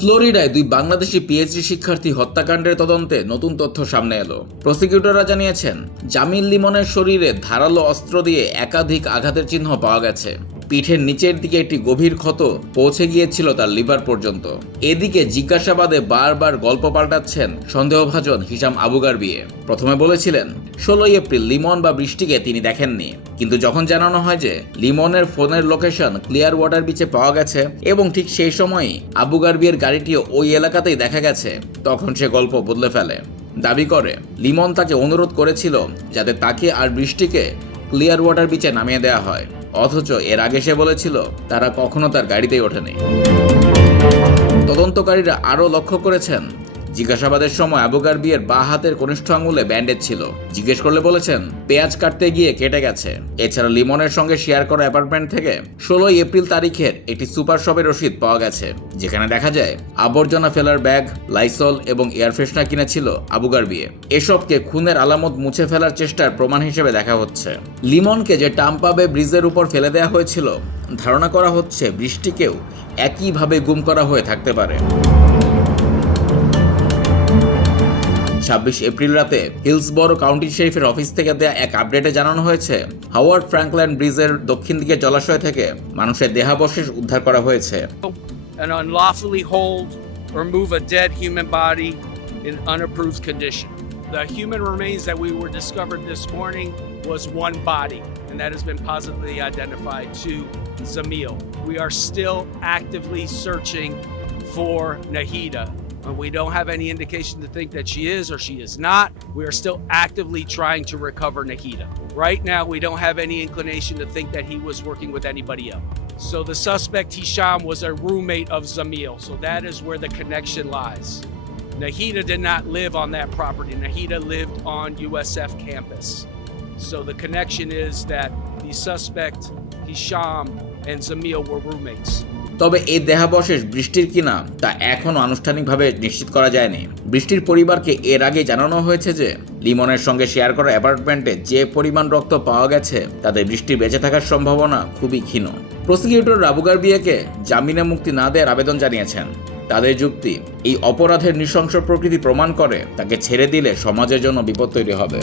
ফ্লোরিডায় দুই বাংলাদেশি পিএইচডি শিক্ষার্থী হত্যাকাণ্ডের তদন্তে নতুন তথ্য সামনে এলো। প্রসিকিউটররা জানিয়েছেন, জামিল লিমনের শরীরে ধারালো অস্ত্র দিয়ে একাধিক আঘাতের চিহ্ন পাওয়া গেছে। পিঠের নিচের দিকে একটি গভীর ক্ষত পৌঁছে গিয়েছিল তার লিভার পর্যন্ত। এদিকে জিজ্ঞাসাবাদে বারবার গল্প পাল্টাচ্ছেন সন্দেহভাজন হিশাম আবু গারবিয়ে। প্রথমে বলেছিলেন 16 এপ্রিল লিমন বা বৃষ্টিকে তিনি দেখেননি, কিন্তু যখন জানানো হয় যে লিমনের ফোনের লোকেশন ক্লিয়ার ওয়াটার বিচে পাওয়া গেছে এবং ঠিক সেই সময়ই আবু গারবিয়ের গাড়িটিও ওই এলাকাতেই দেখা গেছে, তখন সে গল্প বদলে ফেলে। দাবি করে লিমন তাকে অনুরোধ করেছিল যাতে তাকে আর বৃষ্টিকে ক্লিয়ার ওয়াটার বিচে নামিয়ে দেওয়া হয়, অথচ এর আগে সে বলেছিল তারা কখনো তার গাড়িতেই ওঠেনি। তদন্তকারীরা আরও লক্ষ্য করেছেন, জিজ্ঞাসাবাদের সময় আবু গারবিয়ের বাঁ হাতের কনিষ্ঠ আঙুলে ব্যান্ডেজ ছিল। জিজ্ঞেস করলে বলেছেন পেঁয়াজ কাটতে গিয়ে কেটে গেছে। এছাড়া লিমনের সঙ্গে শেয়ার করা অ্যাপার্টমেন্ট থেকে 16 এপ্রিল তারিখের একটি সুপার শপের রসিদ পাওয়া গেছে, যেখানে দেখা যায় আবর্জনা ফেলার ব্যাগ, লাইসল এবং এয়ার ফ্রেশনার কিনেছিল আবু গারবিয়ে। এসবকে খুনের আলামত মুছে ফেলার চেষ্টার প্রমাণ হিসেবে দেখা হচ্ছে। লিমনকে যে টাম্পা বে ব্রিজের উপর ফেলে দেওয়া হয়েছিল, ধারণা করা হচ্ছে বৃষ্টিকেও একইভাবে গুম করা হয়ে থাকতে পারে। 26 এপ্রিল রাতে হিলসবরো কাউন্টি শেরিফের অফিস থেকে দেয়া এক আপডেটে জানানো হয়েছে, হাওয়ার্ড ফ্র্যাঙ্কল্যান্ড ব্রিজের দক্ষিণ দিকে জলাশয় থেকে মানুষের দেহাবশেষ উদ্ধার করা হয়েছে। And unlawfully hold or move a dead human body in unapproved condition. The human remains that we were discovered this morning was one body, and that has been positively identified to Zamil. We are still actively searching for Nahida. We don't have any indication to think that she is or she is not. We are still actively trying to recover Nahida. Right now, we don't have any inclination to think that he was working with anybody else. So the suspect, Hisham, was a roommate of Zamil. So that is where the connection lies. Nahida did not live on that property. Nahida lived on USF campus. So the connection is that the suspect, Hisham, and Zamil were roommates. তবে এই দেহাবশেষ বৃষ্টির কিনা তা এখনও আনুষ্ঠানিকভাবে নিশ্চিত করা যায়নি। বৃষ্টির পরিবারকে এর আগে জানানো হয়েছে যে লিমনের সঙ্গে শেয়ার করা অ্যাপার্টমেন্টে যে পরিমাণ রক্ত পাওয়া গেছে তাতে বৃষ্টি বেঁচে থাকার সম্ভাবনা খুবই ক্ষীণ। প্রসিকিউটর আবু গারবিয়েকে জামিনে মুক্তি না দেওয়ার আবেদন জানিয়েছেন। তাদের যুক্তি, এই অপরাধের নৃশংস প্রকৃতি প্রমাণ করে তাকে ছেড়ে দিলে সমাজের জন্য বিপদ তৈরি হবে।